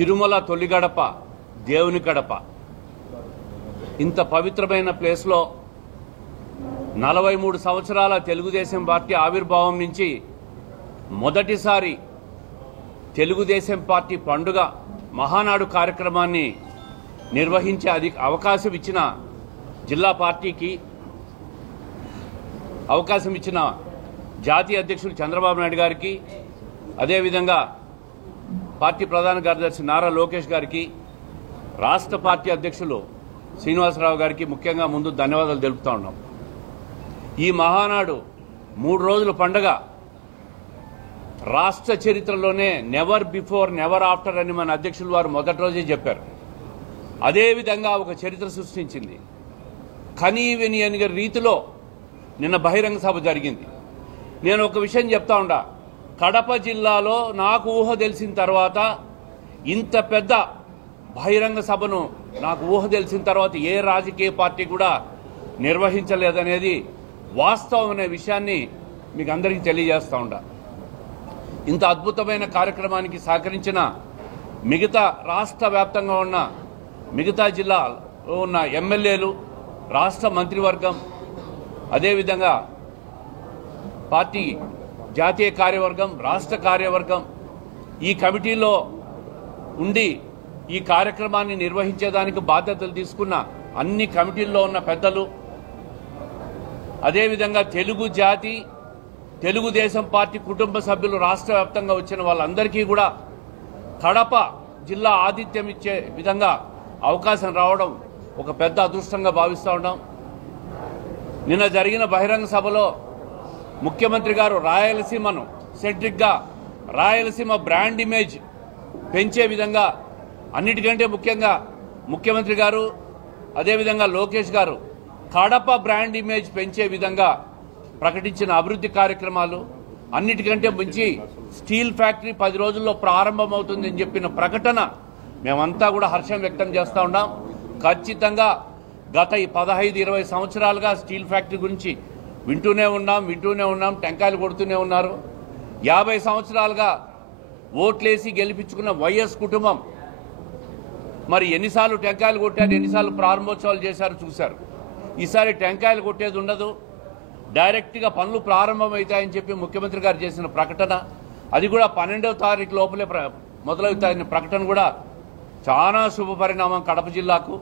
తిరుమల తొలి గడప దేవుని గడప ఇంత పవిత్రమైన ప్లేస్లో 43 సంవత్సరాల తెలుగుదేశం పార్టీ ఆవిర్భావం నుంచి మొదటిసారి తెలుగుదేశం పార్టీ పండుగ మహానాడు కార్యక్రమాన్ని నిర్వహించే అవకాశం ఇచ్చిన జిల్లా పార్టీకి అవకాశం ఇచ్చిన జాతీయ అధ్యక్షులు చంద్రబాబు నాయుడు గారికి, అదేవిధంగా పార్టీ ప్రధాన కార్యదర్శి నారా లోకేష్ గారికి, రాష్ట్ర పార్టీ అధ్యక్షులు శ్రీనివాసరావు గారికి ముఖ్యంగా ముందు ధన్యవాదాలు తెలుపుతా ఉన్నాం. ఈ మహానాడు 3 రోజుల పండుగ రాష్ట్ర చరిత్రలోనే నెవర్ బిఫోర్ నెవర్ ఆఫ్టర్ అని మన అధ్యక్షులు వారు మొదటి రోజే చెప్పారు. అదేవిధంగా ఒక చరిత్ర సృష్టించింది. కనీవిని అనే రీతిలో నిన్న బహిరంగ సభ జరిగింది. నేను ఒక విషయం చెప్తా ఉండా, కడప జిల్లాలో నాకు ఊహ తెలిసిన తర్వాత ఇంత పెద్ద బహిరంగ సభను నాకు ఊహ తెలిసిన తర్వాత ఏ రాజకీయ పార్టీ కూడా నిర్వహించలేదనేది వాస్తవం అనే విషయాన్ని మీకు అందరికీ తెలియజేస్తా ఉండా. ఇంత అద్భుతమైన కార్యక్రమానికి సహకరించిన మిగతా రాష్ట్ర వ్యాప్తంగా ఉన్న మిగతా జిల్లాలో ఉన్న ఎమ్మెల్యేలు, రాష్ట్ర మంత్రివర్గం, అదేవిధంగా పార్టీ జాతీయ కార్యవర్గం, రాష్ట్ర కార్యవర్గం ఈ కమిటీలో ఉండి ఈ కార్యక్రమాన్ని నిర్వహించేదానికి బాధ్యతలు తీసుకున్న అన్ని కమిటీల్లో ఉన్న పెద్దలు, అదేవిధంగా తెలుగు జాతి, తెలుగుదేశం పార్టీ కుటుంబ సభ్యులు రాష్ట్ర వ్యాప్తంగా వచ్చిన వాళ్ళందరికీ కూడా కడప జిల్లా ఆతిథ్యం ఇచ్చే విధంగా అవకాశం రావడం ఒక పెద్ద అదృష్టంగా భావిస్తూ ఉన్నాం. నిన్న జరిగిన బహిరంగ సభలో ముఖ్యమంత్రి గారు రాయలసీమను సెంట్రిక్గా, రాయలసీమ బ్రాండ్ ఇమేజ్ పెంచే విధంగా, అన్నిటికంటే ముఖ్యంగా ముఖ్యమంత్రి గారు అదేవిధంగా లోకేష్ గారు కడప బ్రాండ్ ఇమేజ్ పెంచే విధంగా ప్రకటించిన అభివృద్ధి కార్యక్రమాలు, అన్నిటికంటే మించి స్టీల్ ఫ్యాక్టరీ 10 రోజుల్లో ప్రారంభమవుతుందని చెప్పిన ప్రకటన మేమంతా కూడా హర్షం వ్యక్తం చేస్తూ ఉన్నాం. ఖచ్చితంగా గత 15-20 సంవత్సరాలుగా స్టీల్ ఫ్యాక్టరీ గురించి వింటూనే ఉన్నాం, టెంకాయలు కొడుతూనే ఉన్నారు. 50 సంవత్సరాలుగా ఓట్లేసి గెలిపించుకున్న వైఎస్ కుటుంబం మరి ఎన్నిసార్లు టెంకాయలు కొట్టారు, ఎన్నిసార్లు ప్రారంభోత్సవాలు చేశారు చూశారు. ఈసారి టెంకాయలు కొట్టేది ఉండదు, డైరెక్ట్గా పనులు ప్రారంభమవుతాయని చెప్పి ముఖ్యమంత్రి గారు చేసిన ప్రకటన, అది కూడా 12వ తారీఖు లోపలే మొదలవుతాయని ప్రకటన కూడా చాలా శుభపరిణామం కడప జిల్లాకు.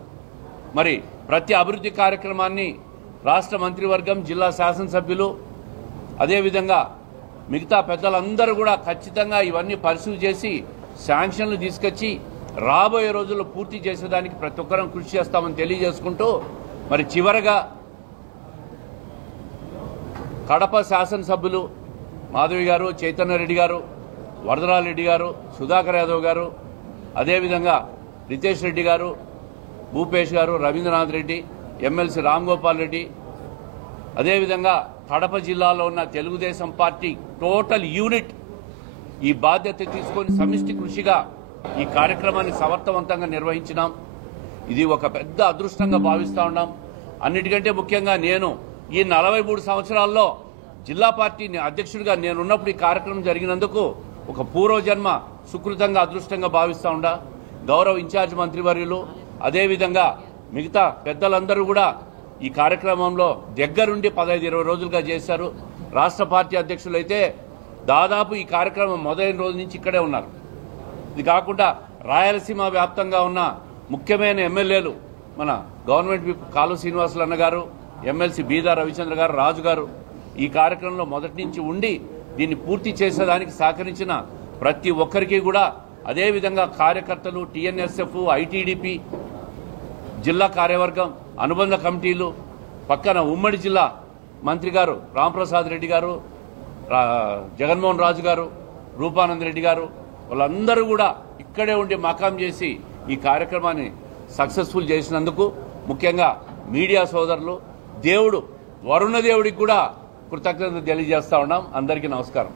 మరి ప్రతి అభివృద్ధి కార్యక్రమాన్ని రాష్ట్ర మంత్రివర్గం, జిల్లా శాసనసభ్యులు, అదేవిధంగా మిగతా పెద్దలందరూ కూడా ఖచ్చితంగా ఇవన్నీ పరిశీలన చేసి శాంక్షన్లు తీసుకొచ్చి రాబోయే రోజుల్లో పూర్తి చేసేదానికి ప్రతి ఒక్కరం కృషి చేస్తామని తెలియజేసుకుంటూ, మరి చివరగా కడప శాసనసభ్యులు మాధవి గారు, చైతన్యరెడ్డి గారు, వరదరారెడ్డి గారు, సుధాకర్ యాదవ్ గారు, అదేవిధంగా రితేష్ రెడ్డి గారు, భూపేష్ గారు, రవీంద్రనాథ్ రెడ్డి, ఎమ్మెల్సీ రామ్ గోపాల్ రెడ్డి, అదేవిధంగా కడప జిల్లాలో ఉన్న తెలుగుదేశం పార్టీ టోటల్ యూనిట్ ఈ బాధ్యత తీసుకొని సమిష్టి కృషిగా ఈ కార్యక్రమాన్ని సమర్థవంతంగా నిర్వహించినాం. ఇది ఒక పెద్ద అదృష్టంగా భావిస్తూ ఉన్నాం. అన్నిటికంటే ముఖ్యంగా నేను ఈ 43 సంవత్సరాల్లో జిల్లా పార్టీ అధ్యక్షుడిగా నేనున్నప్పుడు ఈ కార్యక్రమం జరిగినందుకు ఒక పూర్వజన్మ సుకృతంగా అదృష్టంగా భావిస్తూ ఉండా. గౌరవ ఇన్ఛార్జ్ మంత్రివర్యులు, అదేవిధంగా మిగతా పెద్దలందరూ కూడా ఈ కార్యక్రమంలో దగ్గరుండి 15-20 రోజులుగా చేశారు. రాష్ట్ర పార్టీ అధ్యక్షులు అయితే దాదాపు ఈ కార్యక్రమం మొదలైన రోజు నుంచి ఇక్కడే ఉన్నారు. ఇది కాకుండా రాయలసీమ వ్యాప్తంగా ఉన్న ముఖ్యమైన ఎమ్మెల్యేలు, మన గవర్నమెంట్ విప్ కాలు శ్రీనివాసులు అన్న గారు, ఎమ్మెల్సీ బీదా రవిచంద్ర గారు, రాజు గారు ఈ కార్యక్రమంలో మొదటి నుంచి ఉండి దీన్ని పూర్తి చేసేదానికి సహకరించిన ప్రతి ఒక్కరికి కూడా, అదేవిధంగా కార్యకర్తలు, టీఎన్ఎస్ఎఫ్, ఐటీడీపీ, జిల్లా కార్యవర్గం, అనుబంధ కమిటీలు, పక్కన ఉమ్మడి జిల్లా మంత్రి గారు రాంప్రసాద్ రెడ్డి గారు, జగన్మోహన్ రాజు గారు, రూపానంద్ రెడ్డి గారు, వాళ్ళందరూ కూడా ఇక్కడే ఉండి మకాం చేసి ఈ కార్యక్రమాన్ని సక్సెస్ఫుల్ చేసినందుకు ముఖ్యంగా మీడియా సోదరులు, దేవుడు వరుణ దేవుడికి కూడా కృతజ్ఞతలు తెలియజేస్తా ఉన్నాం. అందరికీ నమస్కారం.